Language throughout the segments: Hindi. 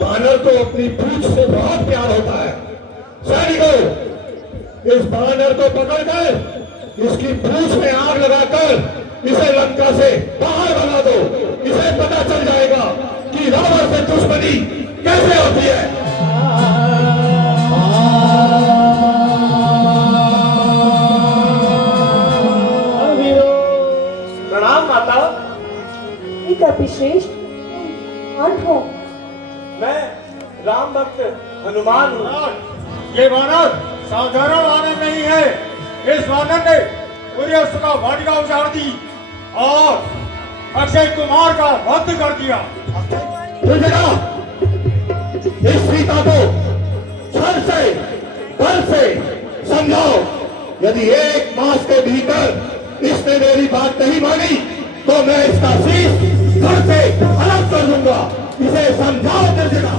बानर को अपनी पूंछ से बहुत प्यार होता है। सैनिकों, इस बानर को पकड़कर इसकी पूंछ में आग लगाकर इसे लंका से बाहर भगा दो। इसे पता चल जाएगा कि रावण से दुश्मनी कैसे होती है। प्रणाम माता। कपिश्रेष्ठ, कौन हो? मैं राम भक्त हनुमान हूँ। ये वानर साधारण वानर नहीं है। इस वानर ने पूरे अश्व का वाटिका उजाड़ दी और अक्षय कुमार का वध कर दिया। इस सीता को छल से बल से समझाओ। यदि 1 मास के भीतर इसने मेरी बात नहीं मानी तो मैं इसका शीश घर से अलग कर दूंगा। इसे समझाओ निर्जना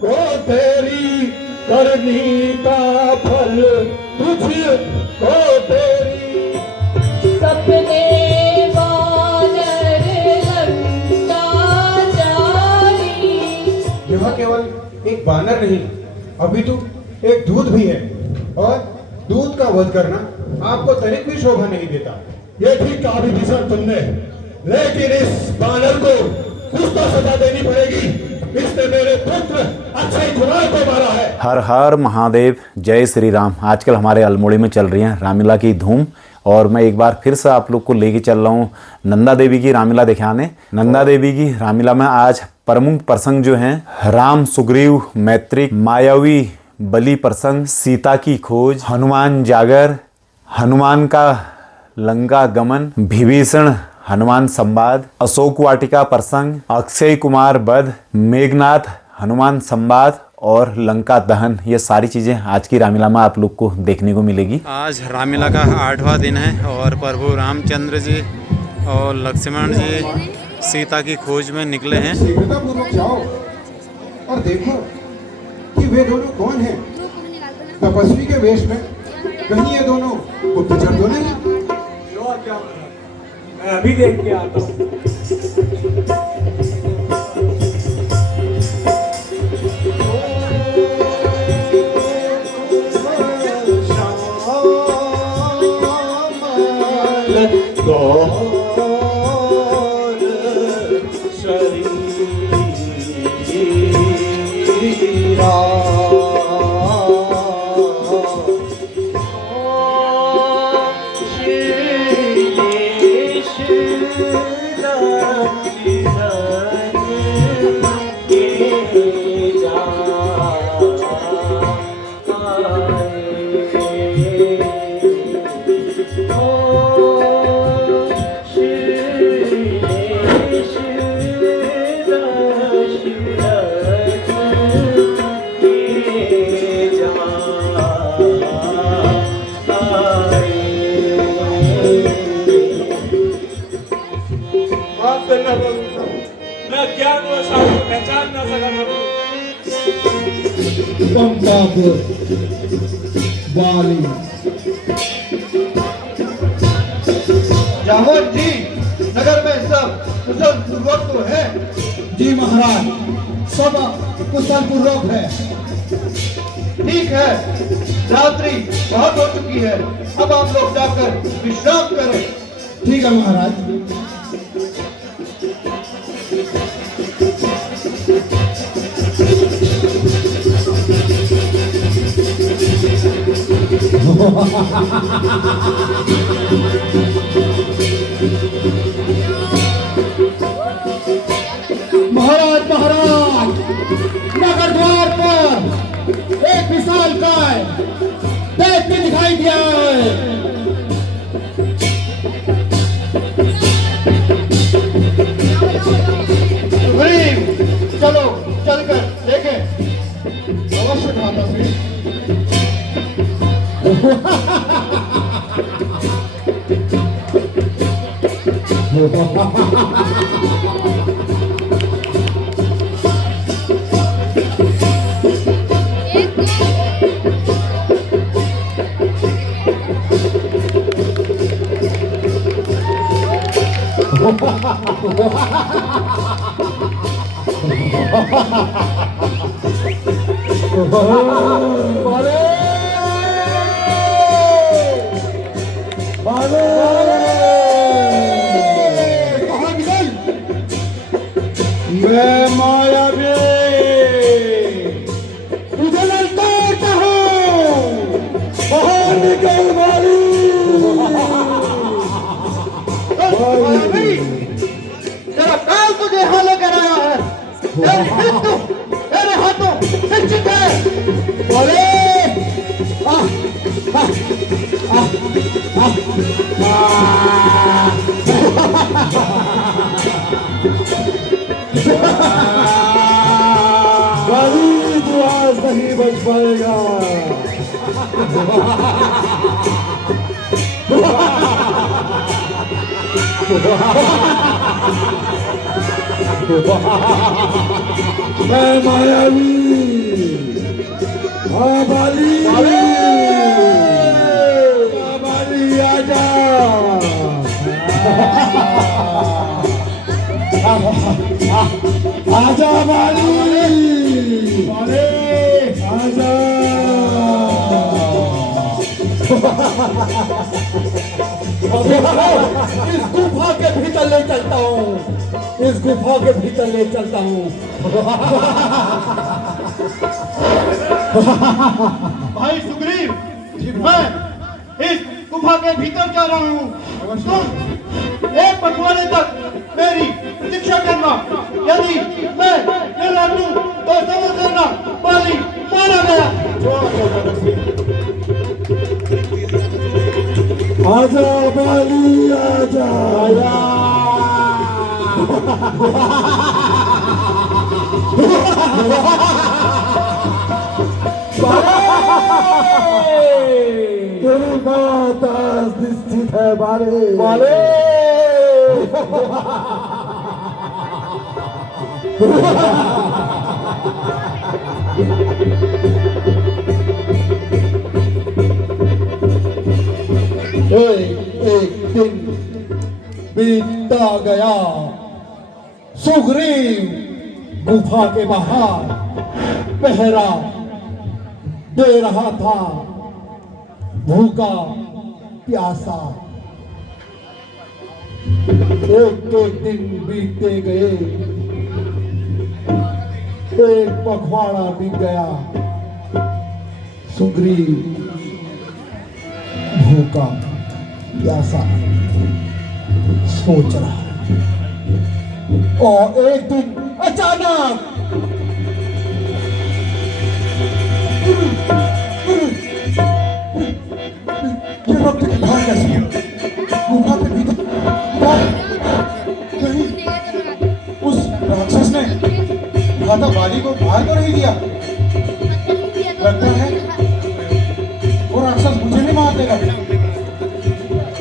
को तेरी करनी का फल तुझको तेरी। सपने वानर लंका जारी। यह केवल एक बानर नहीं, अभी तो एक दूत भी है और दूत का वध करना आपको तनिक भी शोभा नहीं देता। ये ठीक कहा विभीषण तुमने, लेकिन इस बानर को कुछ तो सजा देनी पड़ेगी। इसने मेरे पुत्र अक्षय कुमार को मारा है। हर हर महादेव, जय श्री राम। आजकल हमारे अल्मोड़ी में चल रही है रामलीला की धूम और मैं एक बार फिर से आप लोग को लेके चल रहा हूँ नंदा देवी की रामलीला दिखाने। नंदा देवी की रामलीला में आज प्रमुख प्रसंग जो हैं राम सुग्रीव मैत्री मायावी बलि प्रसंग, सीता की खोज, हनुमान जागर, हनुमान का लंका गमन, विभीषण हनुमान संवाद, अशोक वाटिका प्रसंग, अक्षय कुमार वध, मेघनाथ हनुमान संवाद और लंका दहन। ये सारी चीज़ें आज की रामलीला में आप लोग को देखने को मिलेगी। आज रामलीला का 8वां दिन है और प्रभु रामचंद्र जी और लक्ष्मण जी सीता की खोज में निकले हैं। शीघ्रतापूर्वक जाओ और देखो कि वे दोनों कौन हैं। तपस्वी के वेश में कहीं ये दोनों गुप्तचर तो नहीं? क्या मैं अभी देख के आता हूँ। जामोद जी, नगर में सब कुशल पूर्वक तो है? जी महाराज, सब कुशल पूर्वक है। ठीक है, रात्रि बहुत हो चुकी है, अब आप लोग जाकर विश्राम करें। ठीक है महाराज। महाराज महाराज, नगर द्वार पर एक विशालकाय दैत्य दिखाई दिया है। चलो चलकर देखें। अवश्य खाता श्री। मैं मायावी तुझे ललकारता हूँ, बाहर निकल वाली। मायावी, तेरा काल तुझे यहाँ लेकर आया है, तेरी मृत्यु तेरे हाथों निश्चित है। बोले वाली तू आज नहीं बच पाएगा। मैं मायावी, हाँ बाली, बाली आजा। आजा बाली, आजा। इस गुफा के भीतर ले चलता हूँ, इस गुफा के भीतर ले चलता हूँ। भाई सुग्रीव, मैं इस गुफा के भीतर जा रहा हूँ। तुम एक पखवाड़े तक मेरी शिक्षा करना, यदि मैं न लौटूं तो समझ लेना बाली मारा गया। आजा बाली, आजा, तेरी बात आज निश्चित है बाले, बाले। एक दिन बीतता गया, सुग्रीव गुफा के बाहर पहरा दे रहा था, भूखा प्यासा। एक दिन बीतते गए, एक पखवाड़ा बीत गया, सुग्रीव भूखा प्यासा सोच रहा। और एक दिन अचानक ये वक्त की बात कैसी है? गुफा के भीतर कहीं उस राक्षस ने माता बाली को बाहर तो नहीं दिया। लगता है वो राक्षस मुझे भी मार देगा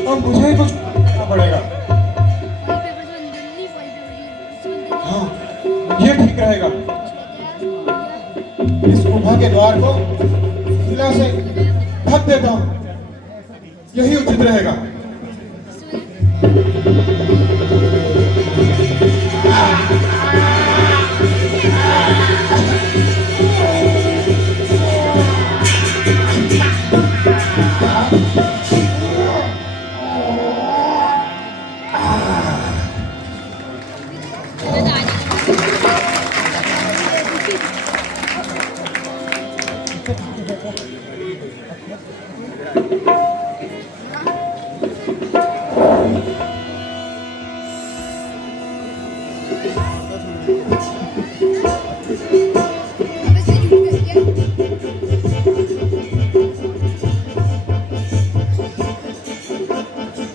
और मुझे ही कुछ करना पड़ेगा। हाँ, ये ठीक रहेगा। इस गुफा के द्वार को शिला से ढक देता हूँ, यही उचित रहेगा।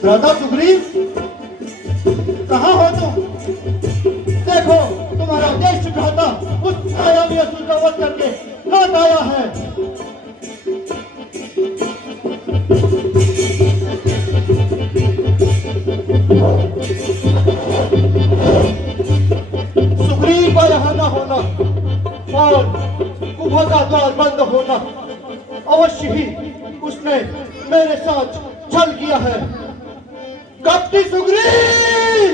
राजा सुग्रीव, कहाँ हो तुम? देखो, तुम्हारा देश भ्राता उस मायावी असुर का वध करके लौट आया है। सुग्रीव का यहाँ न होना और गुफा का द्वार बंद होना, अवश्य ही उसने मेरे साथ छल किया है। कपटी सुग्रीव!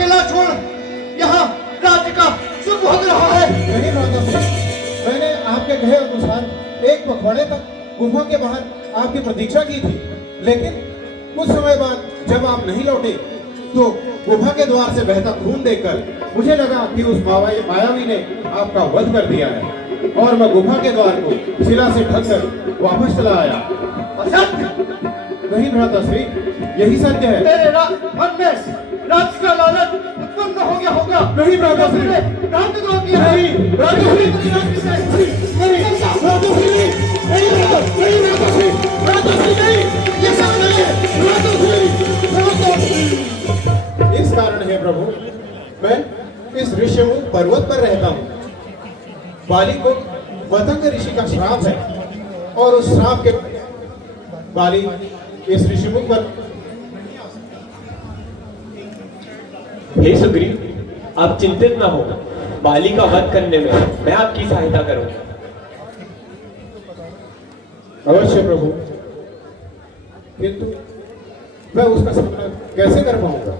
अकेला छोड़ यहाँ राज्य का सुख भोग रहा है। नहीं माता श्री, मैंने आपके कहे अनुसार एक पखवाड़े तक गुफा के बाहर आपकी प्रतीक्षा की थी, लेकिन कुछ समय बाद जब आप नहीं लौटे तो गुफा के द्वार से बहता खून देखकर मुझे लगा कि उस मायावी ने आपका वध कर दिया है और मैं गुफा के द्वार को शिला से ढककर वापस चला आया। असत्य! नहीं भ्राता श्री, यही सत्य है। तेरे मन में राज्य का लालच उत्पन्न हो गया होगा। नहीं भ्राता श्री, राज्यद्रोह किया है। नहीं भ्राता श्री, नहीं भ्राता श्री, नहीं भ्राता श्री, भ्राता श्री नहीं, ये सब नहीं है, भ्राता श्री, भ्राता श्री। इस कारण है प्रभु, मैं इस ऋषिमुख पर्वत पर रहता हूँ। बाली को मतंग ऋषि का श्राप है और उस श्राप के बाली इस ऋषिमुख पर। हे सुग्रीव, आप चिंतित न हो, बाली का वध करने में मैं आपकी सहायता करूंगा। अवश्य प्रभु, किंतु मैं उसका सामना कैसे कर पाऊंगा?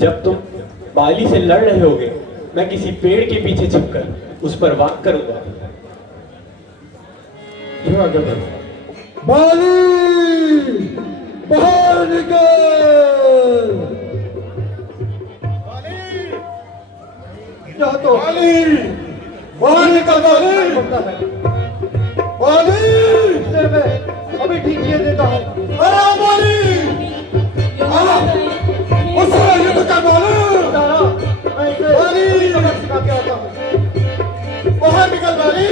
जब तुम बाली से लड़ रहे होगे, मैं किसी पेड़ के पीछे छिपकर उस पर वाक करूंगा। जो आगे बढ़ो। बाली बाहर निकल। तो बाली बाहर निकल। बाली से मैं अभी ठीक किए देता हूँ। अरे बाली, उससे युद्ध कर बाली। तारा, मैं इसे बाली! सबक सिखा के आता हूँ। बाहर निकल बाली।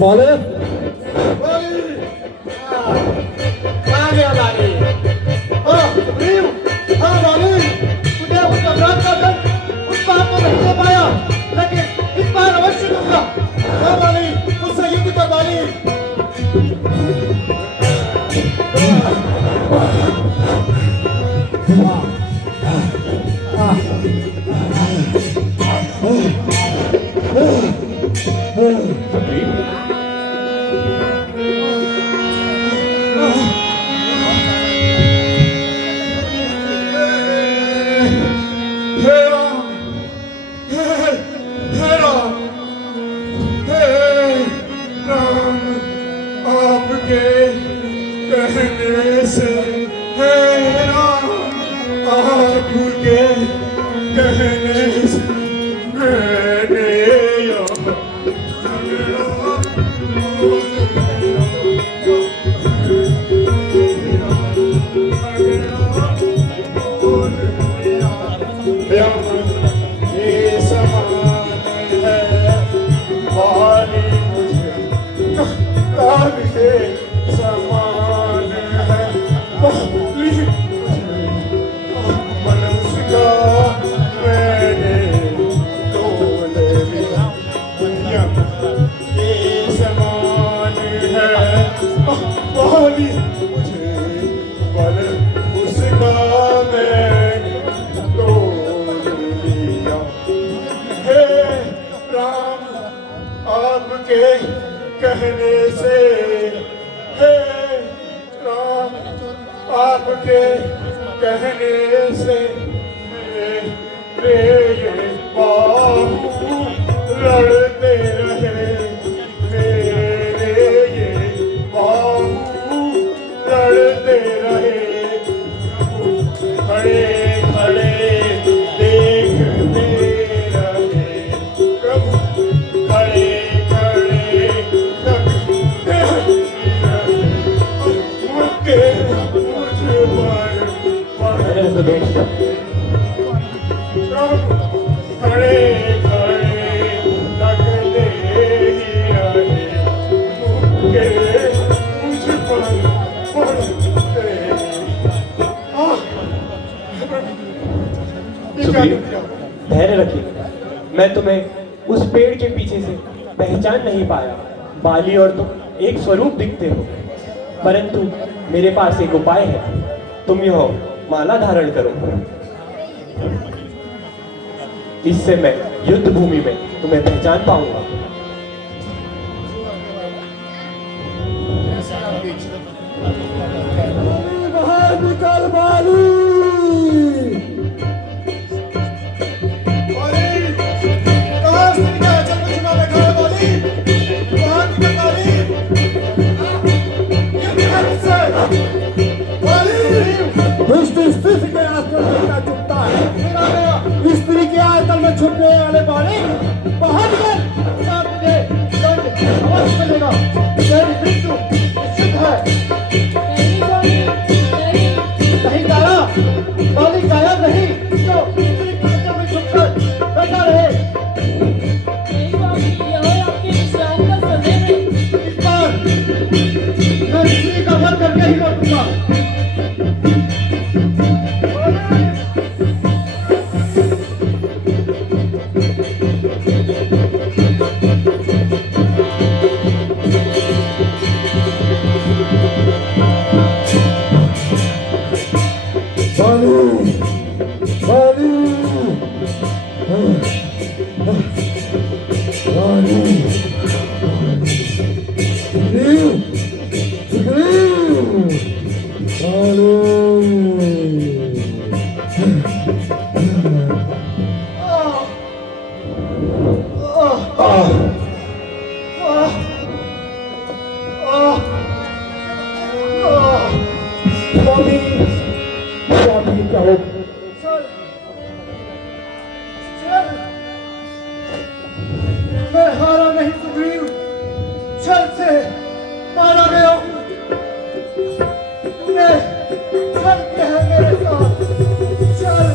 बोले बाली आ गया बाली। सुग्रीव, हाँ बाली, तुझे उस अपराध का दंड उस बार तो नहीं दे पाया, लेकिन इस बार अवश्य दूंगा। हाँ बाली, उससे युद्ध कर बाली। सुग्रीव, कहने से है राम, आपके कहने से मैंने ये समान है बाली मुझे काल के समान है बाली मुझे मनुष्य का मैंने तोल लिया ये समान है बाली मुझे बल उसका मैंने तोल लिया। हे राम, आपके कहने से, हे राम, आपके कहने से मेरे बाहु लड़ते रहे, मेरे ये बाहु लड़ते रहे। खड़े खड़े देखते रहे प्रभु, खड़े खड़े देखते रहे। मुझे मुझ पर मैंने तो देख प्रभु, खड़े खड़े लगते ही रहे। मुझे मुझ पर पड़ते। सुग्रीव, धैर्य रखिए, मैं तुम्हें उस पेड़ के पीछे से पहचान नहीं पाया। बाली और तुम एक स्वरूप दिखते हो, परंतु मेरे पास एक उपाय है। तुम यह माला धारण करो, इससे मैं युद्ध भूमि में तुम्हें पहचान पाऊंगा। बाहर निकल। स्वामी स्वामी कहो चल चल मैं हारा नहीं सुग्रीव छल से मारा गया हूँ तूने छल किया है मेरे साथ चल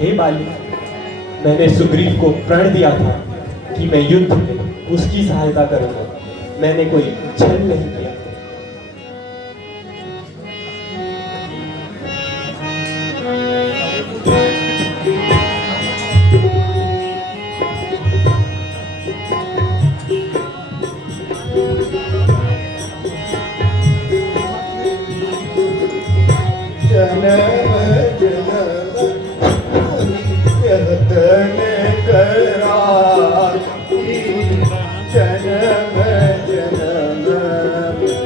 हे बाली, मैंने सुग्रीव को प्रण दिया था कि मैं युद्ध में उसकी सहायता करूंगा। मैंने कोई छल नहीं किया। जन्म जन्म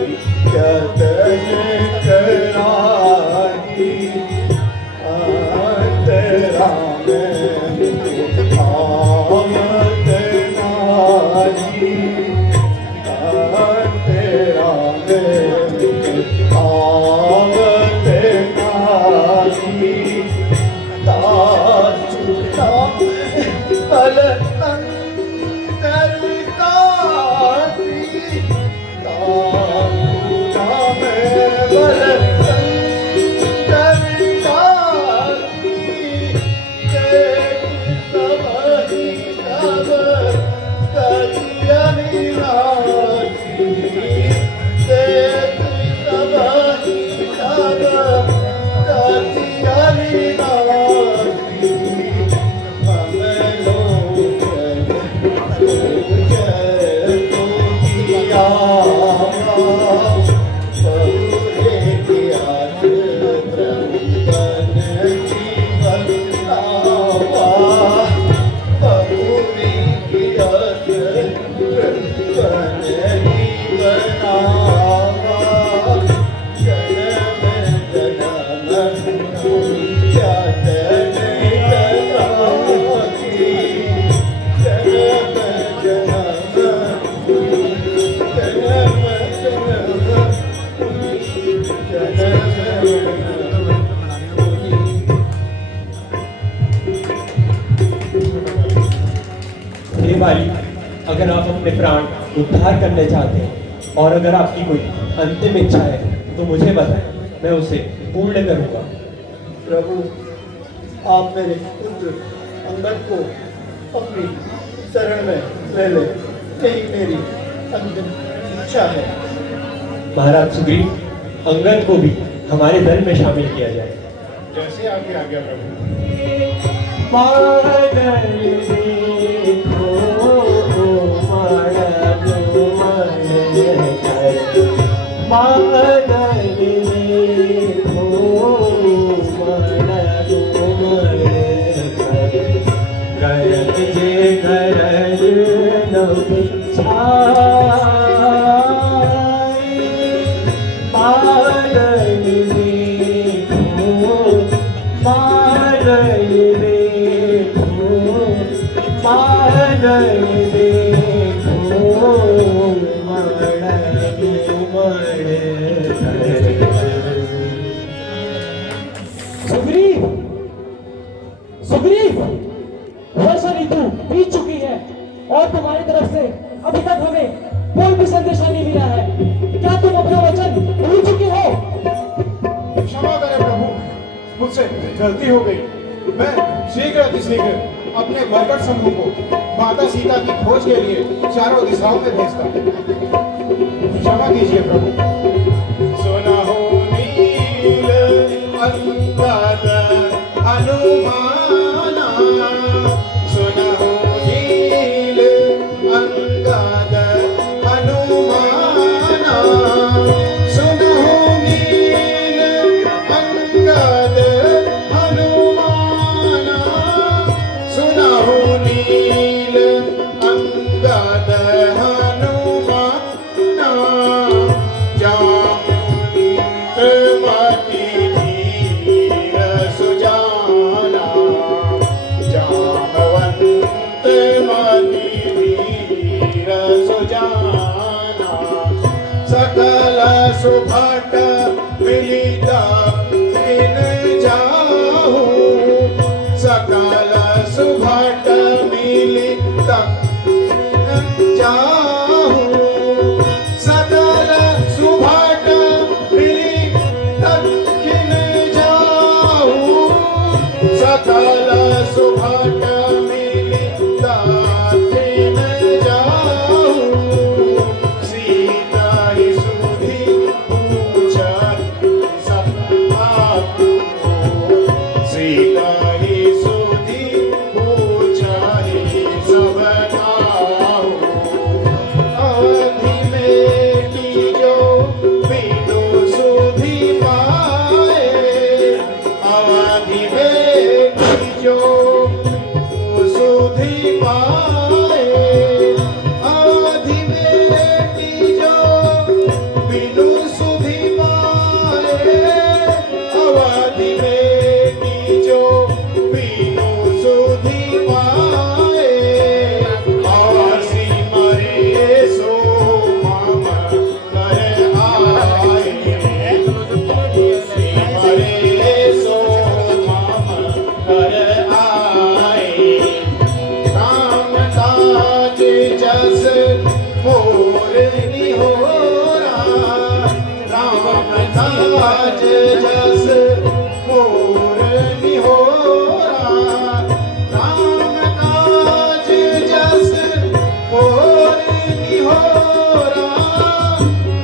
बाली, अगर आप अपने प्राण उद्धार करने चाहते हैं और अगर आपकी कोई अंतिम इच्छा है तो मुझे बताएं, मैं उसे पूर्ण करूंगा। प्रभु, आप मेरे पुत्र अंगद को अपनी शरण में ले ले, यही मेरी अंतिम इच्छा है। महाराज सुग्रीव, अंगद को भी हमारे दल में शामिल किया जाए। जैसे आपकी आज्ञा प्रभु। सुग्रीव, सुग्रीव, वर्षा ऋतु बीत चुकी है और तुम्हारी तरफ से अभी तक हमें कोई भी संदेशा नहीं मिला है। क्या तुम अपना वचन भूल चुके हो? क्षमा करें प्रभु, मुझसे गलती हो गई। मैं शीघ्र अतिशीघ्र अपने वर्कर समूह को माता सीता की खोज के लिए चारों दिशाओं में भेजता हूं। क्षमा कीजिए प्रभु। सुना हो नील अंगद हनुमाना, सुना हो नील अंगद हनुमाना, सुना हो नील अंगद हनुमाना, सुना हो नील अंगद हनुमाना, जामवंत धीर सुजाना, जामवंत धीर सुजाना, सकल सुभट मिलित दिन जाहु, सकल सुभट मिलित जाहु, सकल सुभट मिलित दिन जाहु, सकल सुभट मिलित दिन जाहु, सीता ही सुधी पूछत सब आपको, सीता ही सुधी पूछहि सब नाहु, अवधि में कीजो बिनु सुधी पाए, अवधि में कीजो सुधी पाए, अवधि में कीजो बिनु सुधी पाए, अवधि में कीजो बिनु सुधी पाए, और सिमरे सो मम कर आए, सिमरे सो मम कर आए, राम काज जस मोर निहोरा, राम काज जस मोर निहोरा, राम काज जस मोर निहोरा,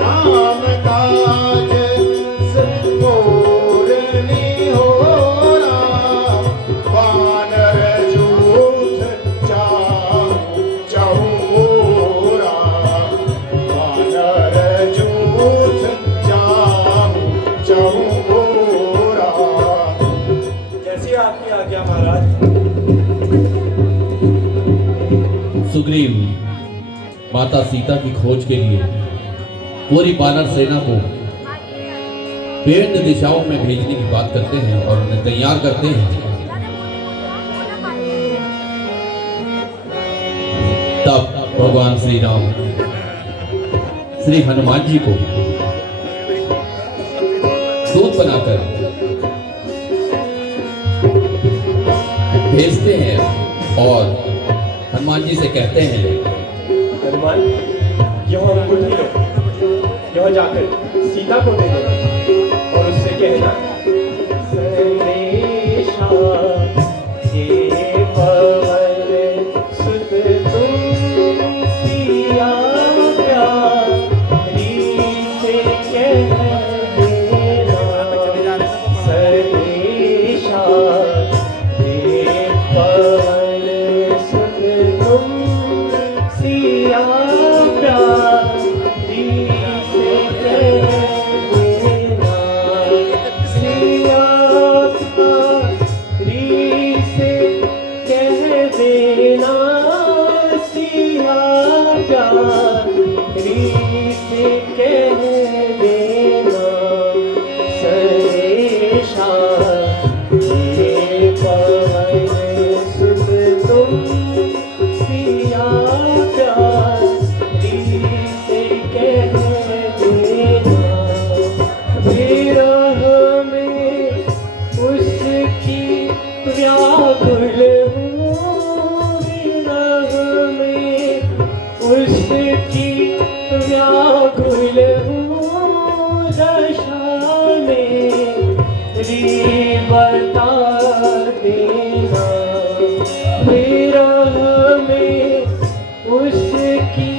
राम काज जस मोर निहोरा, वानर जूथ जाहु चहुरा, वानर जूथ जाहु चहुरा। जैसी आपकी आज्ञा महाराज। सुग्रीव माता सीता की खोज के लिए पूरी वानर सेना को विभिन्न दिशाओं में भेजने की बात करते हैं और उन्हें तैयार करते हैं। तब भगवान श्री राम श्री हनुमान जी को दूत बनाकर भेजते हैं और हनुमान जी से कहते हैं, हनुमान, यह अंगूठी लो, यह जाकर सीता को दे दो और उससे कहना, संदेशा ये पवन सुत तुम सिया प्यारी से कह देना, संदेशा ये पवन सुत तुम सिया प्यारी से कह देना, सिया प्यारी से कह देना, सिया प्यारी से कह देना, संदेशा ये पवन सुत तुम सिया प्यारी से कह देना, विरह में उसकी व्याकुल हूँ, विरह में उसकी व्याकुल हूँ, दशा मेरी बता देना, विरह में उसकी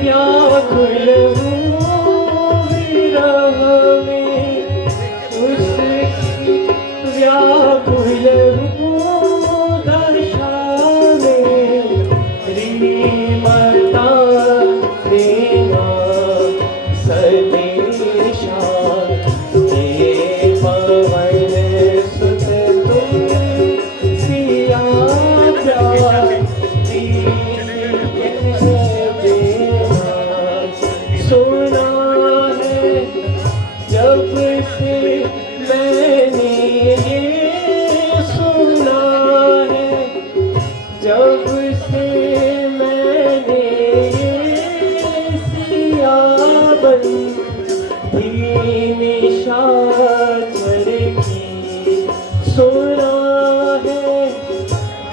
व्याकुल हूँ, विरह में उसकी व्याकुल हूँ, दशा मेरी बता देना, संदेशा ये पवन सुत तुम सिया प्यारी से कह देना, सुना है जब से मैंने ये सुना है, जब से मैंने ये सिया बंधी निशाचर की सुना है,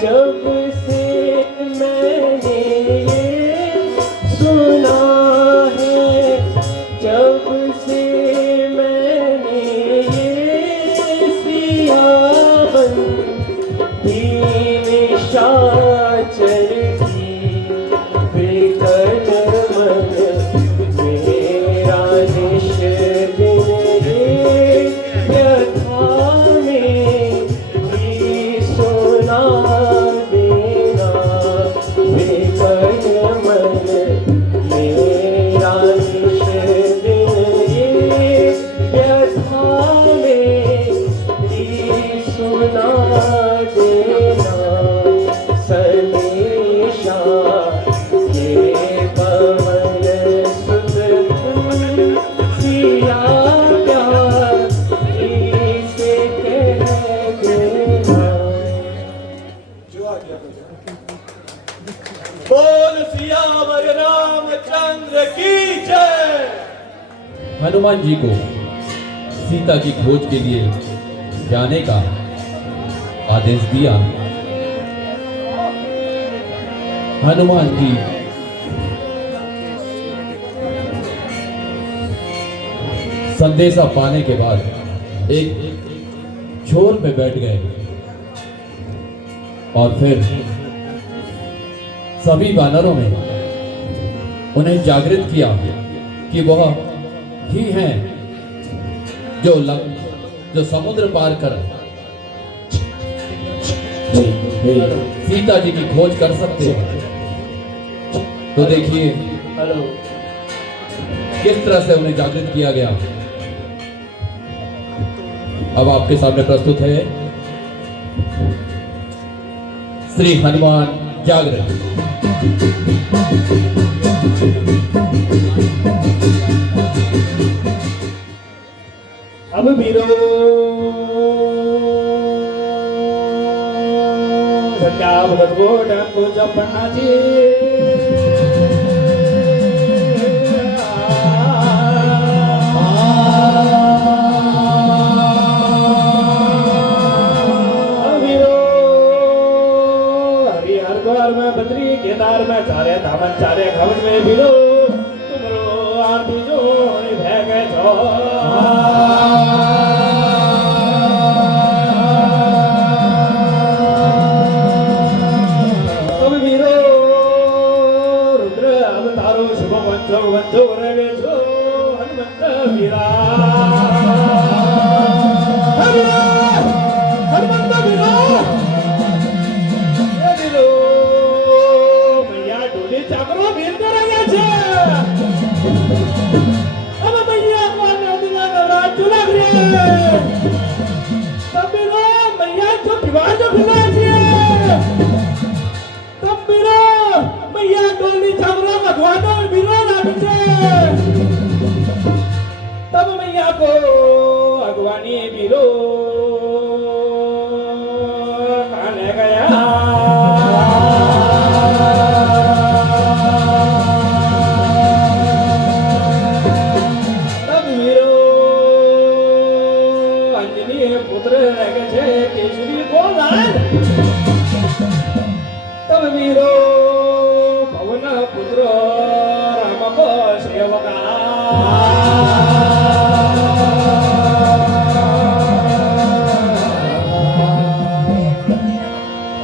जब से मैंने ये सुना है, जब से मैंने ये सिया बंधी निशाचर की, विकट मन मेरा निश दिन ये व्यथा मेरी सुना देना, विकट मन मेरा निश दिन ये व्यथा मेरी सुना देना, संदेशा ये पवन सुत तुम सिया प्यारी से कह देना। बोल सियावर रामचंद्र की जय। हनुमान जी को सीता की खोज के लिए जाने का आदेश दिया। हनुमान जी संदेशा पाने के बाद एक छोर पे बैठ गए और फिर सभी वानरों ने उन्हें जागृत किया कि वह ही हैं जो समुद्र पार कर सीता जी की खोज कर सकते हैं। तो देखिए हेलो, किस तरह से उन्हें जागृत किया गया। अब आपके सामने प्रस्तुत है श्री हनुमान जागृत। अब वीरो सत्या भगत गोट को जपना जी वीरो हरिहर को हरिद्वार में बद्री केदार में चारे धामन चारे खवन में बिलो तुमरो आरती जो भैगे छो तब बिलो रुद्र अवतारो शुभ वंशो वंशो रवे छो हनुमंत वीरा हनुमंत वीरा ચાકરો ભીર કરાયા છે હવે મૈયા કોને દિના નવરાત ચુલા રે તબીરો મૈયા જો વિવાહ જો ખિલા છે તબીરો મૈયા ડોલી ચાકરો ભગવાનો બીરો લાગે છે તબ મૈયા કો અગવાની બીરો કાને ગયા तब वीरो पवन पुत्र राम को सेवका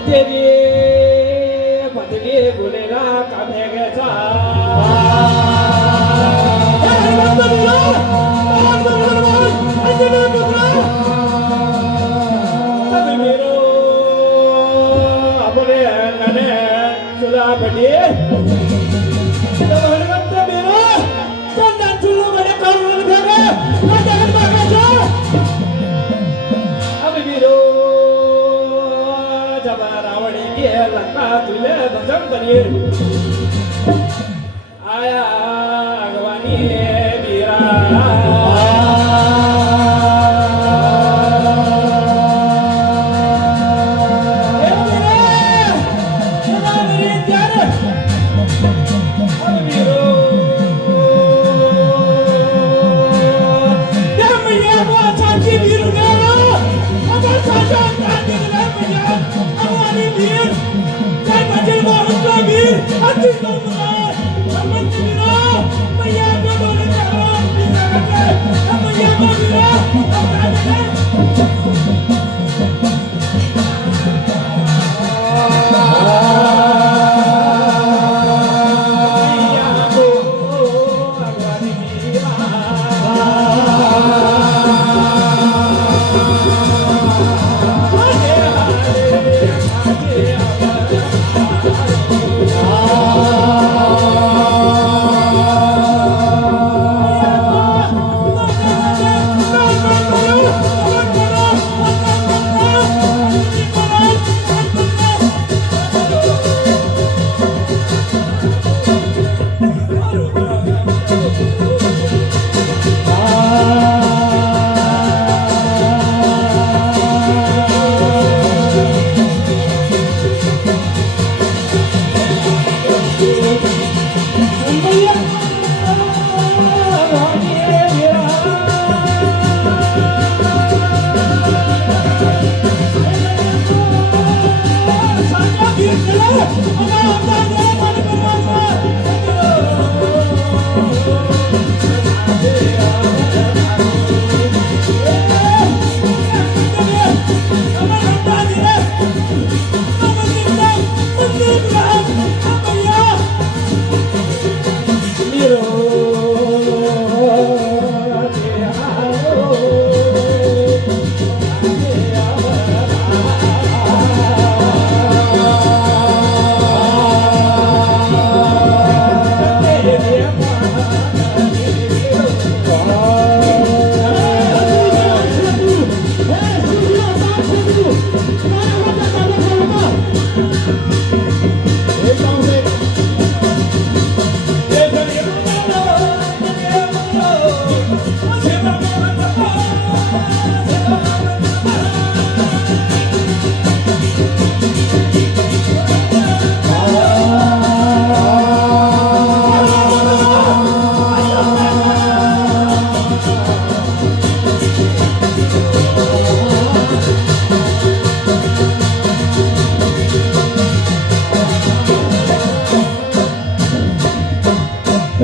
तेरी बदली बोलेला कामे गेचा बड़े तब हनुमंत मेरो चंदन चुल्लू बड़े करुण करे मदन बाबा जो अब मेरो जब रावण के लंका तुले भजन बनिए आया अगवानी वीरा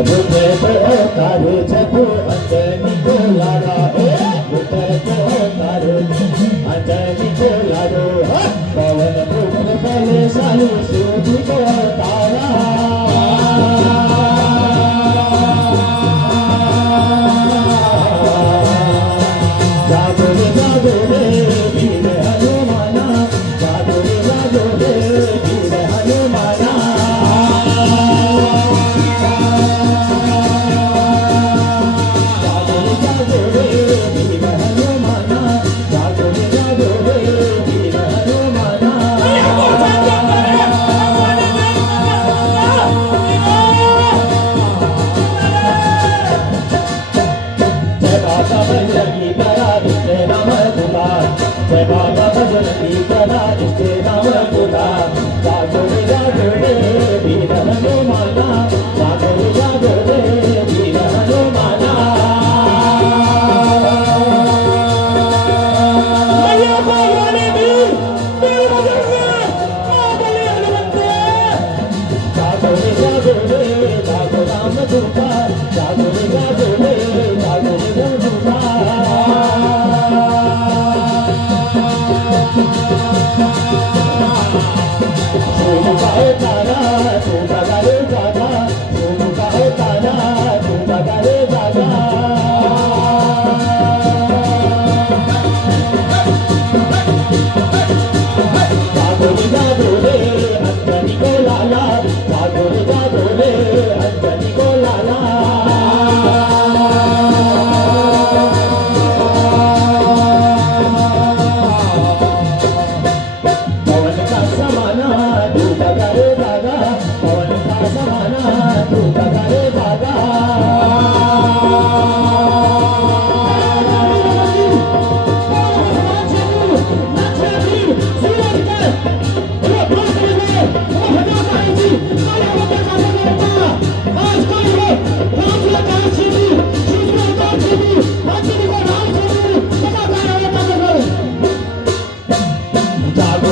मुझे तो तारो जगो अंजनी को लागा मुझे तो तारो अंजनी को लाडो पवन मुख पले सालू सूझ को तारा जागो रे वीर हनुमाना जागो रे वीर हनुमाना जय बाबा बजरंगी करा रिश्ते राम रघुला जागो रे वीर हनुमाना जागो रे वीर हनुमाना मैया भगवानी वीर वीर बजरंगी बोले हनुमंते जागो राम दूता जागो रे राम दूता सोनू का है तारा तू दादा रे दादा सोनू का है तारा तू दादा रे दादा जागो रे अंजनी को लाला जागो रे अंजनी को लाला पवन का समाना तू दादा रे दादा पवन का समाना तू दादा रे दादा जागो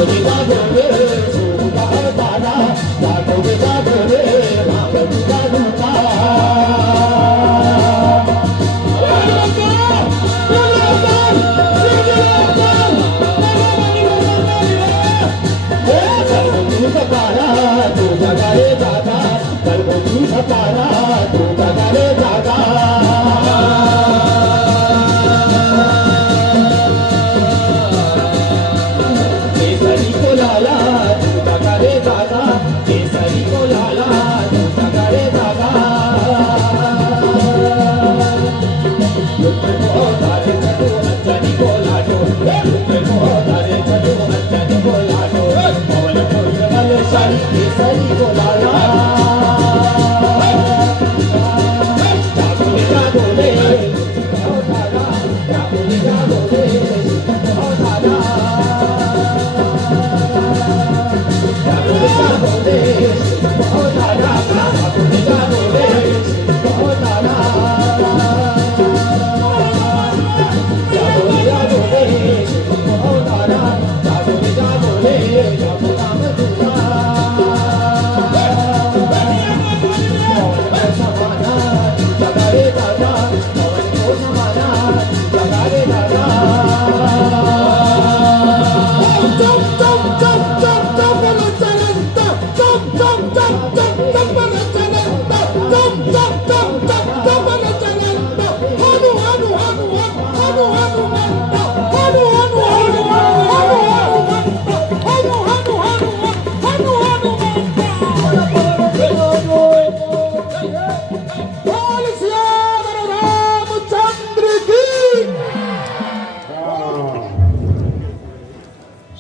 रे सोनू का है तारा जागो रे राम दूता सतारा तू दादा रे दादा कल तू सतारा तू दादा रे दादा केसरी को लाला तू दादा रे दादा केसरी को लाला तू दादा रे दादा पुत्र को तारे छठो अंजनी को लाडो पुत्र को तारे छठो अंजनी को लाडो पवन पुत्र बलशाली केसरी को लाला जागो रे ओ दादा जागो रे ओ दादा जागो रे ओ दादा जागो रे ओ दादा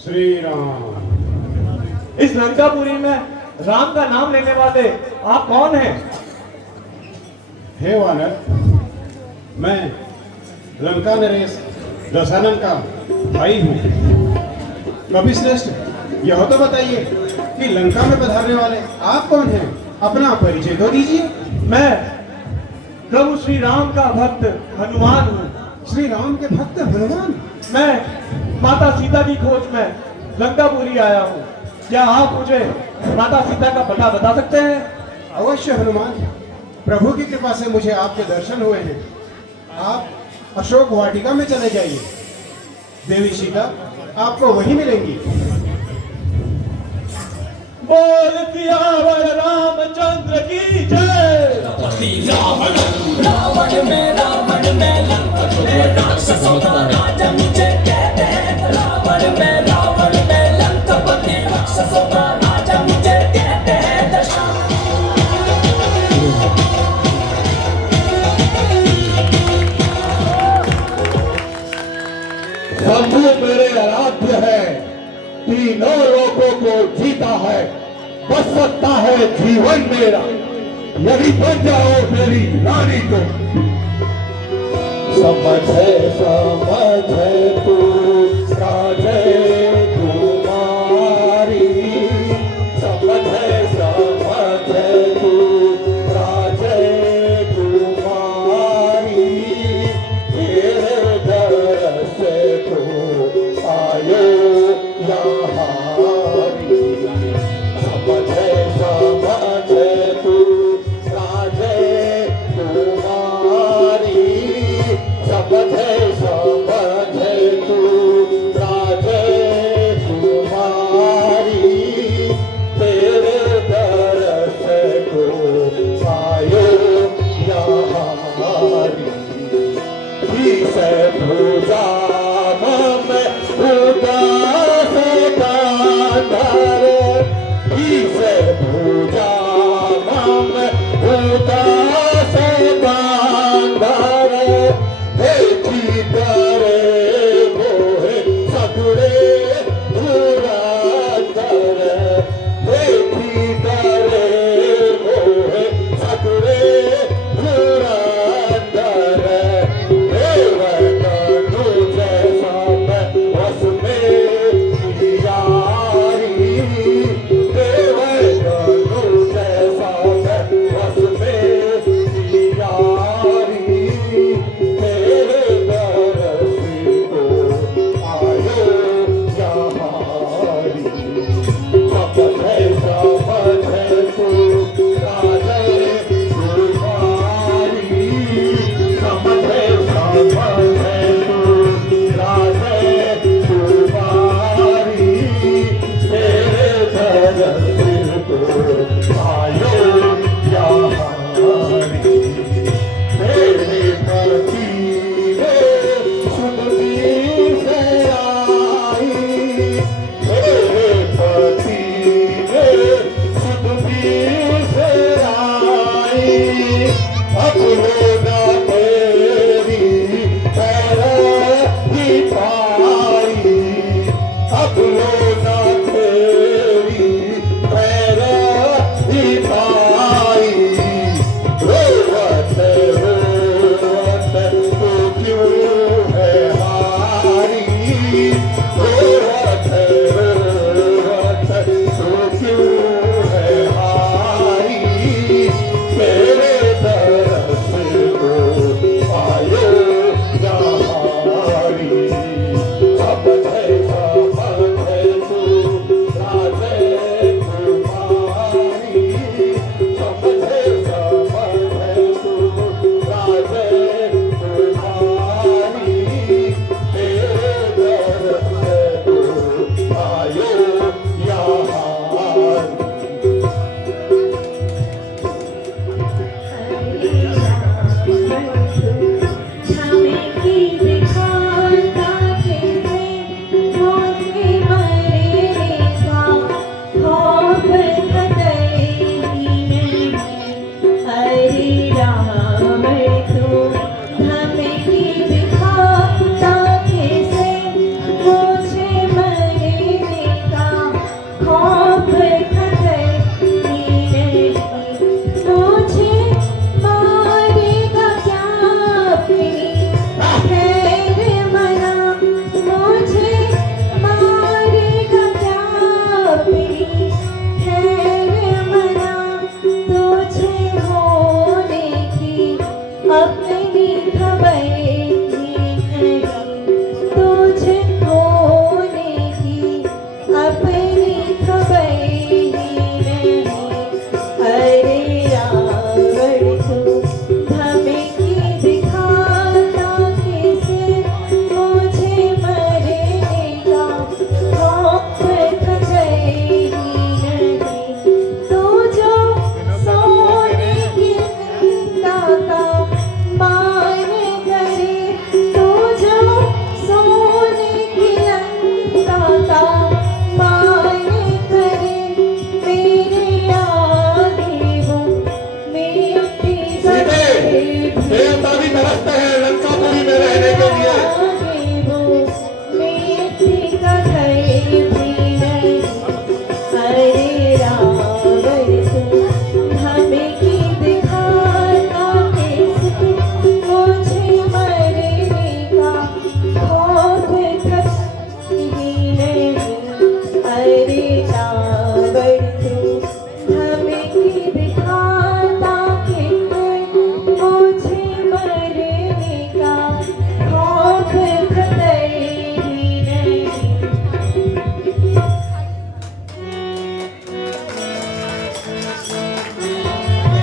श्री राम। इस लंकापुरी में राम का नाम लेने वाले आप कौन हैं? हे वानर, मैं लंका नरेश दशानन का भाई हूँ। कवि श्रेष्ठ, यह तो बताइए कि लंका में पधारने वाले आप कौन हैं? अपना परिचय तो दीजिए। मैं प्रभु श्री राम का भक्त हनुमान हूँ। श्री राम के भक्त हनुमान? मैं माता सीता की खोज में लंकापुरी आया हूँ। क्या आप मुझे माता सीता का पता बता सकते हैं? अवश्य हनुमान, प्रभु की कृपा से मुझे आपके दर्शन हुए हैं। आप अशोक वाटिका में चले जाइए, देवी सीता आपको वहीं मिलेंगी। बोल सियावर रामचंद्र की जय। रावण में लंका में राक्षसों का राजा मुझे कहते हैं। रावण में लंकापति राक्षसों का राजा मुझे कहते हैं। दशरथ शंभु मेरे आराध्य है, तीनों लोगों को जीता है, बच सकता है जीवन मेरा, यदि बन जाओ मेरी रानी तो। समझे तू राजे कुमारी, समझे तू राजे कुमारी, तेरे घर से तो आयो यहारी। समझे तू राजे कुमारी, समझे तू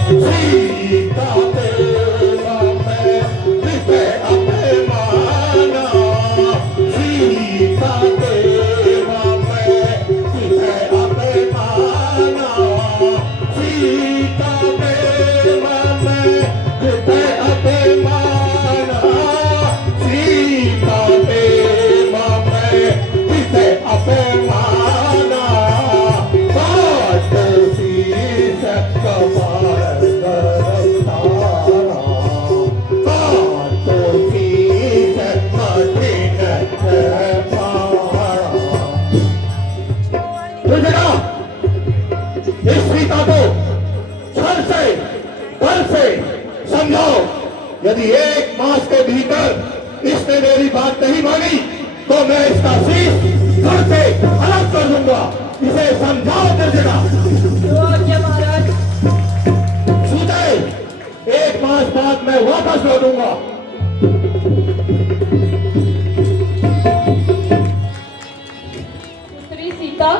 सीता तेरा मैं किसे अपमाना, सीता तेरा मैं किसे अपमाना, सीता तेरा मैं किसे अपमाना, सीता तेरा मैं किसे अपमाना, बाट शीश कमार करतारा, बाट शीश कठिन है पारा। दुर्जना, इस सीता को छल से बल से समझाओ। यदि 1 मास के भीतर इसने मेरी बात नहीं मानी तो मैं इसका शीश घर से अलग कर दूंगा। इसे समझाओ दुर्जना। महाराज। सूते 1 मास बाद मैं वापस लौटूंगा। पुत्री सीता,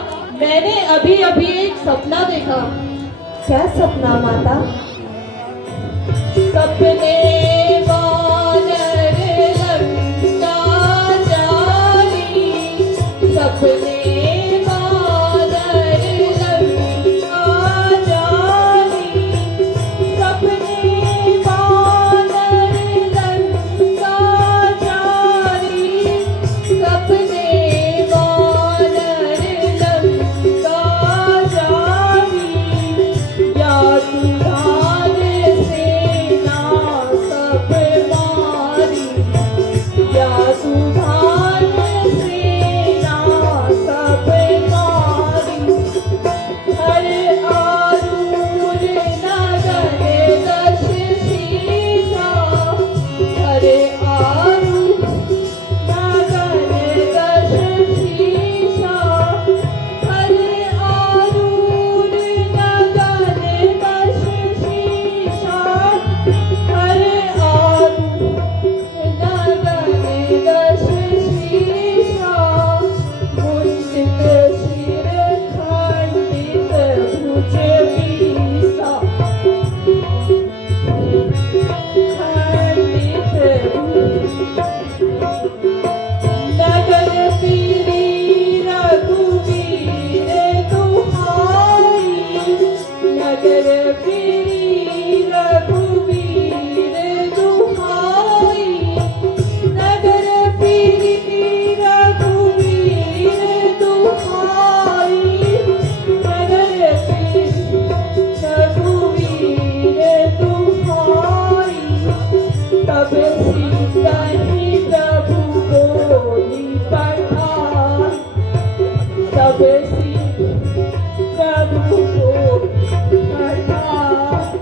मैंने अभी अभी एक सपना देखा। क्या सपना माता? सपने वानर लंका जारी, सपने वानर लंका जारी, सपने वानर लंका जारी, सपने वानर लंका जारी, या तुझान सेना सब मारी, या तुझान सेना सब मारी, हर आरूर नगर दश शीशा, हर आरूर नगर दश शीशा, हर आरूर नगर दश शीशा, हर आरूर नगर दश शीशा, मुंडित शिर खंडित भुज बीसा, खंडित नगर पीरी रघुवीर दुहाई, नगर पीरी रघुवीर दुहाई, नगर पीरी रघुवीर दुहाई, नगर पीरी रघुवीर दुहाई, तब सीता ही प्रभु बोली पठाई, तब सीता प्रभु बोली पठाई।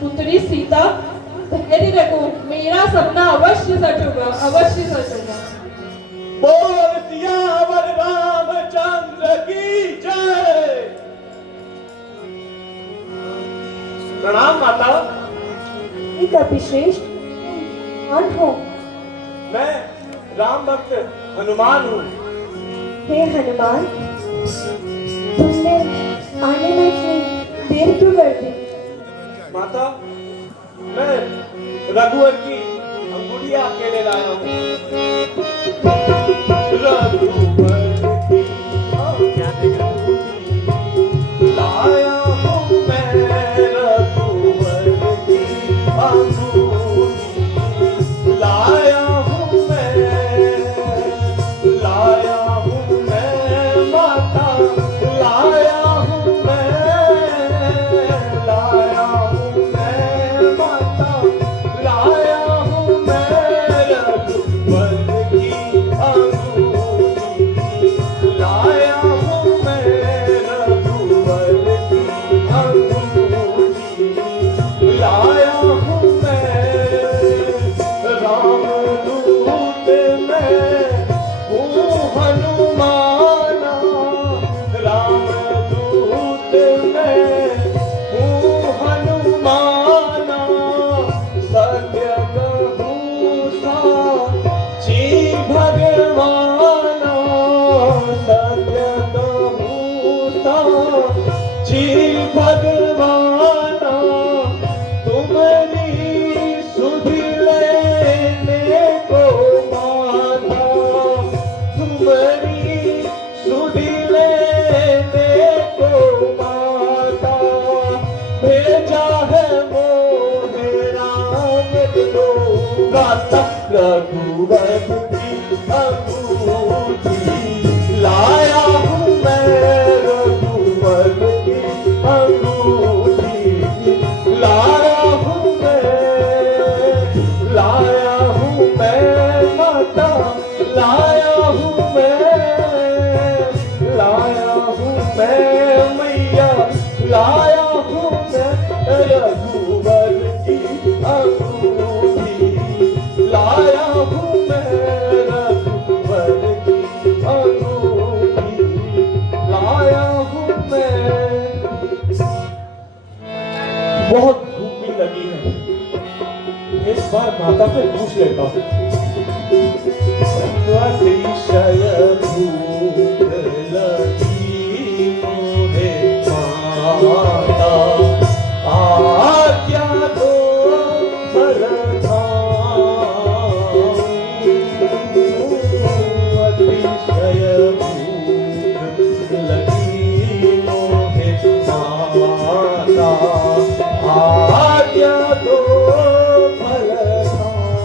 पुत्री सीता, धैर्य रखो, मेरा सपना अवश्य सच होगा, अवश्य सच होगा। बोल सियावर रामचंद्र की जय। प्रणाम माता। कपिश्रेष्ठ, कौन हो? मैं राम भक्त हनुमान हूँ। हे हनुमान, तुमने आने में इतनी देर क्यों कर दी? माता, मैं रघुवर की अंगुलियां अकेले लाया हूँ। रघुवर की लाया हूँ मैं, रघुवर की अंगुली लाया हूँ मैं, लाया हूँ मैं माता, लाया हूँ मैं, लाया हूँ मैं माता, लाया हूँ मैं रघुवर की अंगूठी, लाया हूँ मैं रघुवर की अंगूठी, लाया हूँ मैं रामदूत मैं हूँ हनुमाना, रामदूत मैं हूँ हनुमाना, सत्य कहूँ साची भगवाना, सत्य कहूँ साची भगवाना, तुम्हारी सुध लेने को माता, तुम्हारी सुध लेने को माता, भेजा है मोहे राम दो गाता, रघुवर की अंगूठी लाया हूँ मैं, रघुवर की अंगूठी लाया हूँ मैं, लाया हूँ मैं माता, लाया हूँ मैं मैया, लाया हूँ मैं रघुवर की अंगूठी, लाया हूँ मैं रघुवर की अंगूठी, लाया हूँ मैं। बहुत भूख भी लगी है, इस बार माता से पूछ लेता हूँ। अतिशय भूख लगी मुझे माता, आज्ञा दो फल खाऊं। अतिशय भूख लगी मुझे माता, आज्ञा दो फल खाऊं।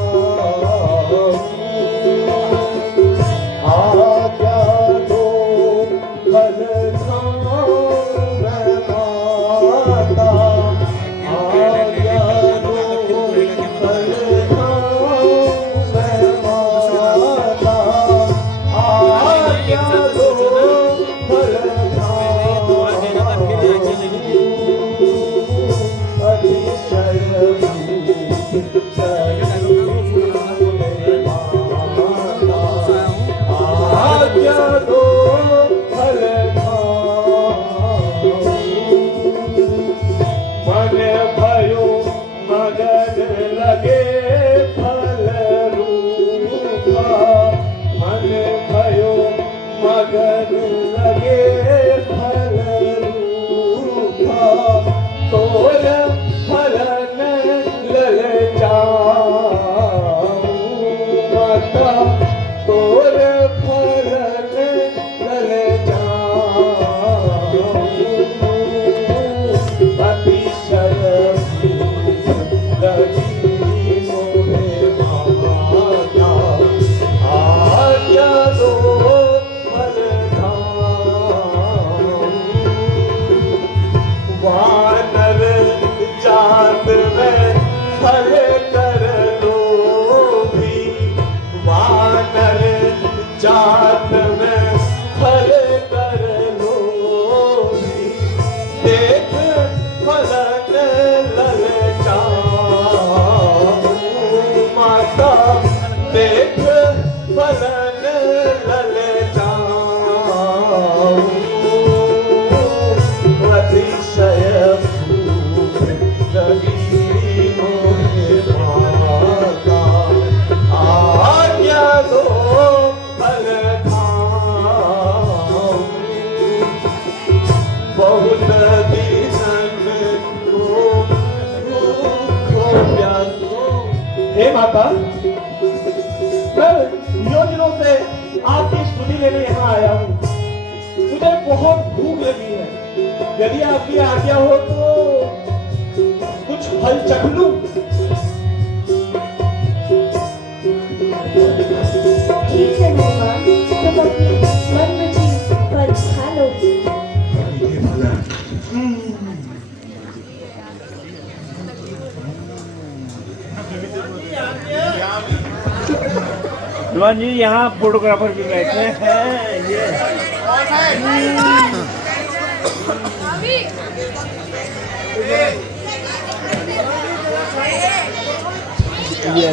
आज्ञा दो फल खाऊं मैं माता, आज्ञा दो फल खाऊं मैं माता, आज्ञा दो फल खाऊं। अतिशय भूख लगी माता, आज्ञा दो फल खाऊं। मन भयो मगन लगे फल रूपा, मन भयो मगन लगे फल रूपा, तोर फलन ललचाऊं माता, तोर फलन ललचाऊं। अतिशय भूख लगी मुझे माता, आज्ञा दो फल खाऊं। वानर जात में फल कर लोभी, वानर जात में फल कर लोभी, देख फलन ललचाऊं माता, देख फलन ललचाऊं। अतिशय भूख लगी मुझे माता, आज्ञा दो फल खाऊं। बहुत दिन को भूखो प्यासो। हे माता, मैं योजनों से आपकी स्तुति लेने यहाँ आया हूँ। मुझे बहुत भूख लगी है, यदि आपकी आज्ञा हो तो कुछ फल चख लूं। ठीक है मेहमान, तुम अपनी मनमुची फल खा लो। भगवान जी यहाँ फोटोग्राफर भी बैठे हैं। ये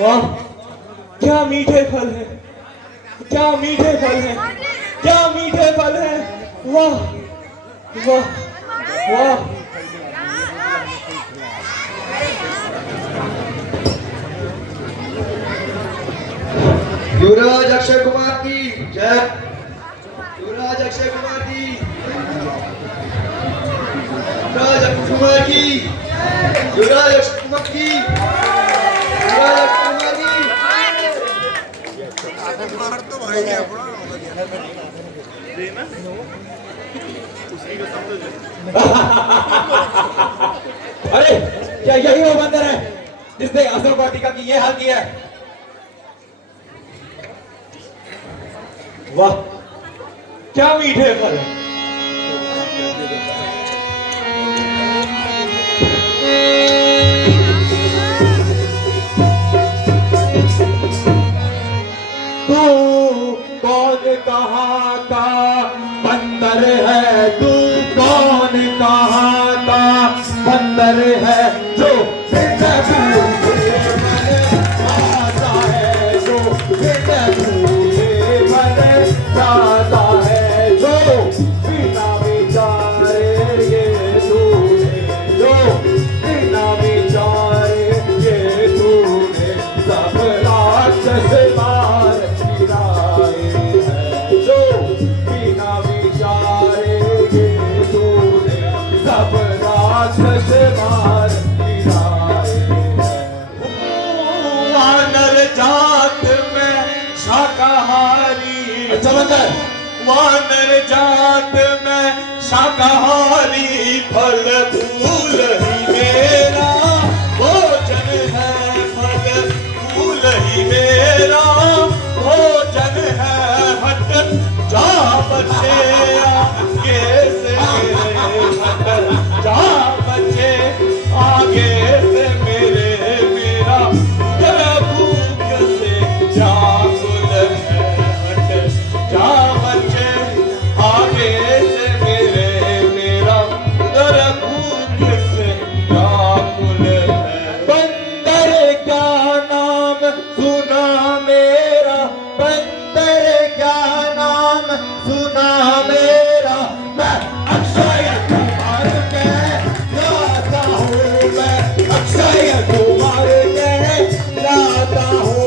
वाह, क्या मीठे फल है, क्या मीठे फल है, क्या मीठे फल है। वाह वाह वाह। युवराज अक्षय कुमार की जय, युवराज अक्षय कुमार की, युवराज अक्षय कुमार की, युवराज अक्षय कुमार की, युवराज अक्षय कुमार की। अरे क्या यही वो बंदर है जिसने अशोक वाटिका की ये हाल किया है? वाह, क्या मीठे फल है। तू कौन कहाँ का बंदर है, तू कौन कहाँ का बंदर है जो बिना भूखे आता है, जो बिना भूखे मर जाता है, जो बिना विचारे ये तूने, जो बिना विचारे ये तूने सब राक्षस मार गिराए हैं, जो बिना विचारे ये तूने सब राक्षस मार गिराए हैं। वानर जात में शाकाहारी, वानर जात में शाकाहारी, फल फूल ही मेरा भोजन है, फल फूल ही मेरा भोजन है। हट जा बच्चे आगे से, हट जा बच्चे आगे से मेरे, मेरा जरा भूख से व्याकुल है। हट जा बच्चे आगे से मेरे, मेरा जरा भूख से व्याकुल है। बंदर क्या नाम सुना मेरा, बंदर क्या नाम सुना मेरा, मैं अक्षय कुमार कहलाता हूँ, मैं अक्षय कुमार कहलाता हूँ।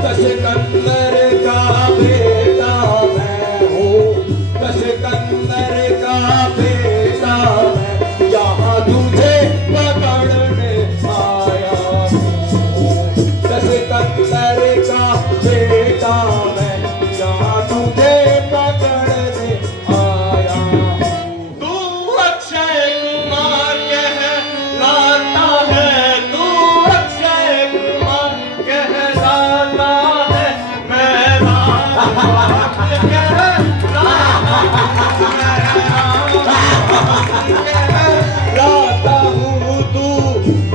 दशकंदर का बेटा मैं हूँ, दशकंदर का बेटा मैं, यहाँ तुझे पकड़ने आया हूँ। दशकंदर का बेटा मैं, यहाँ तुझे पकड़ने आया हूँ। तू अक्षय कुमार कहलाता है, तू अक्षय कुमार कहलाता है, मैं राम कहलाता हूँ। तू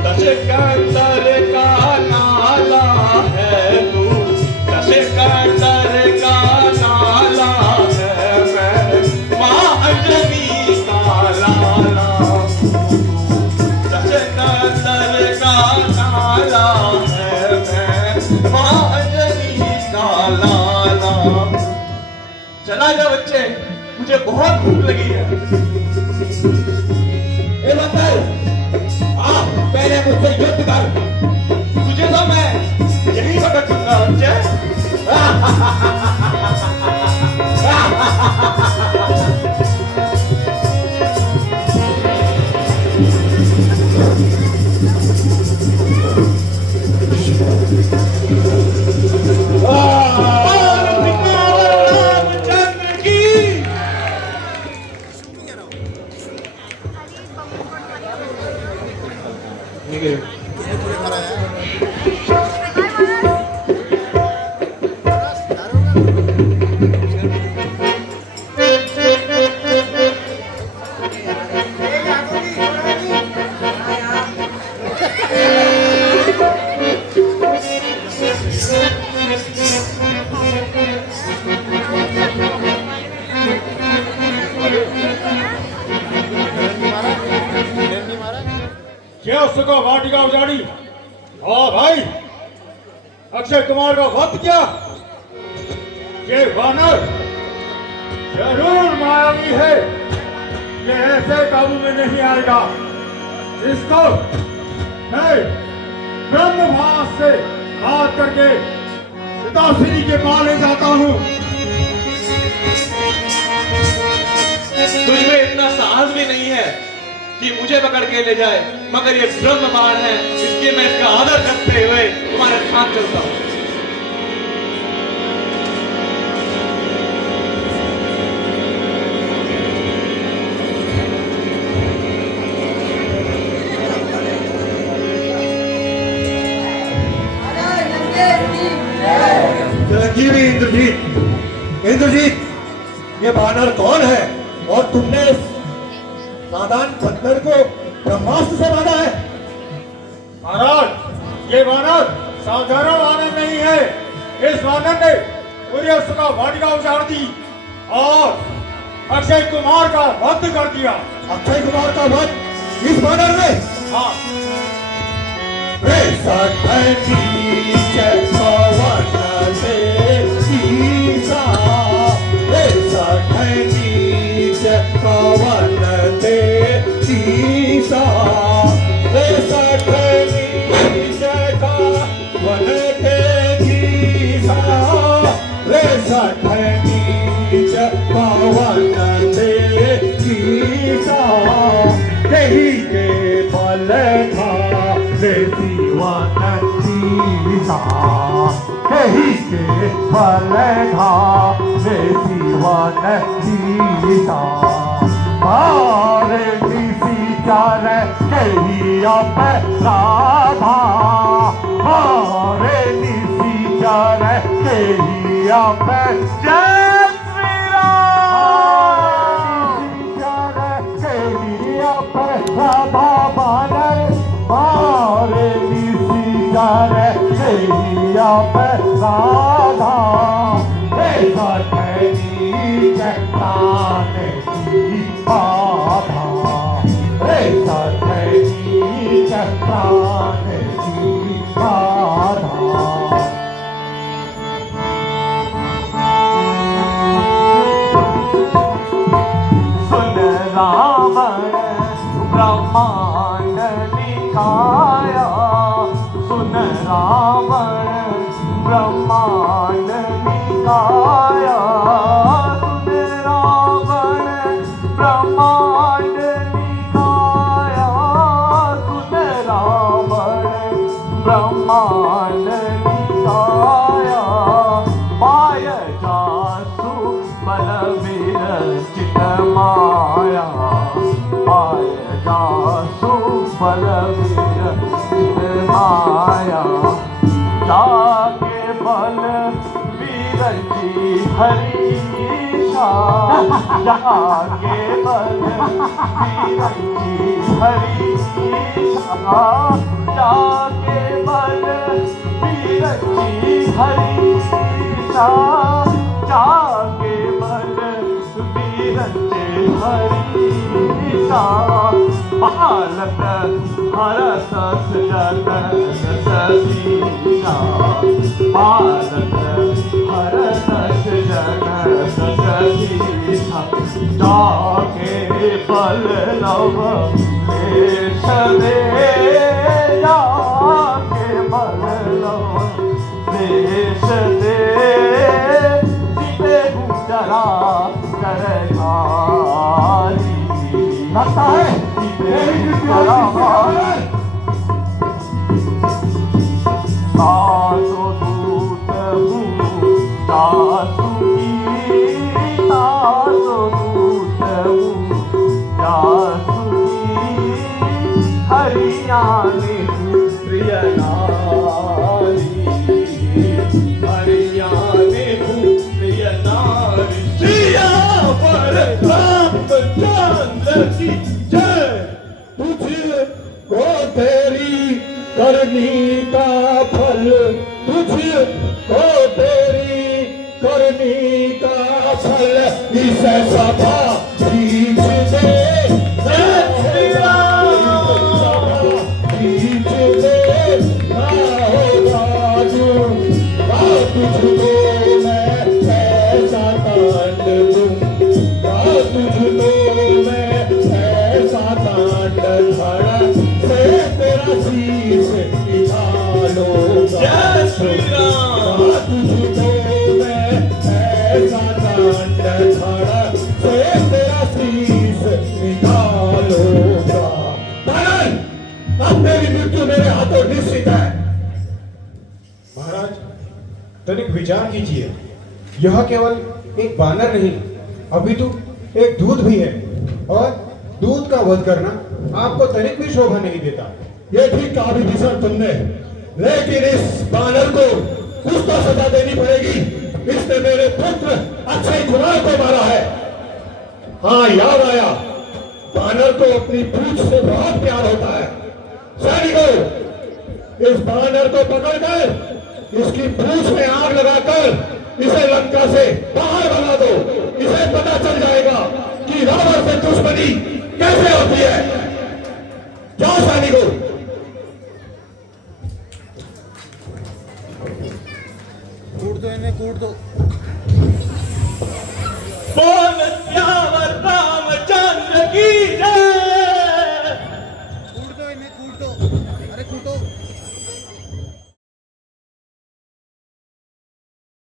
दशकंदर का नाला है, तू दशकंदर का नाला है, मैं माँ अंजनी का लाला हूँ। दशकंदर का नाला है, मैं माँ अंजनी का लाला हूँ। चला जा बच्चे, मुझे बहुत भूख लगी है। ए बंदर, आ पहले मुझसे युद्ध कर, तुझे तो मैं यही पकड़ दूंगा बच्चे। रामचंद्र की क्या उसको वाटिका उजाड़ी और भाई अक्षय कुमार का वक्त क्या? ये वानर जरूर मायावी है, ये ऐसे काबू में नहीं आएगा। इसको मैं ब्रह्मभास से बात करके पिताश्री के पास ले जाता हूँ। तुझमें इतना साहस भी नहीं है कि मुझे पकड़ के ले जाए, मगर ये ब्रह्म बाण है, इसलिए मैं इसका आदर करते हुए तुम्हारे साथ चलता हूँ। चिरंजीवी इंद्रजीत। इंद्रजीत, ये बानर कौन है और तुमने इस नादान बंदर को ब्रह्मास्त्र से मारा है? महाराज, ये वानर साधारण वानर नहीं है। इस वानर ने पूरी उसका वाटिका उजाड़ दी और अक्षय कुमार का वध कर दिया। अक्षय कुमार का वध इस बानर ने? हाँ। तनिक विचार कीजिए, यह केवल एक बानर नहीं अभी तो एक दूत भी है और दूत का वध करना आपको तनिक भी शोभा नहीं देता। ये ठीक कहा विभीषण तुमने, लेकिन इस बानर को कुछ तो सजा देनी पड़ेगी। इसने मेरे पुत्र अक्षय कुमार को मारा है। हाँ, याद आया, बानर को अपनी पूंछ से बहुत प्यार होता है। सैनिकों, इस बानर को पकड़कर इसकी पूंछ में आग लगाकर इसे लंका से बाहर भगा दो। इसे पता चल जाएगा कि रावण से दुश्मनी कैसे होती है। जाओ सैनिकों। बोल क्या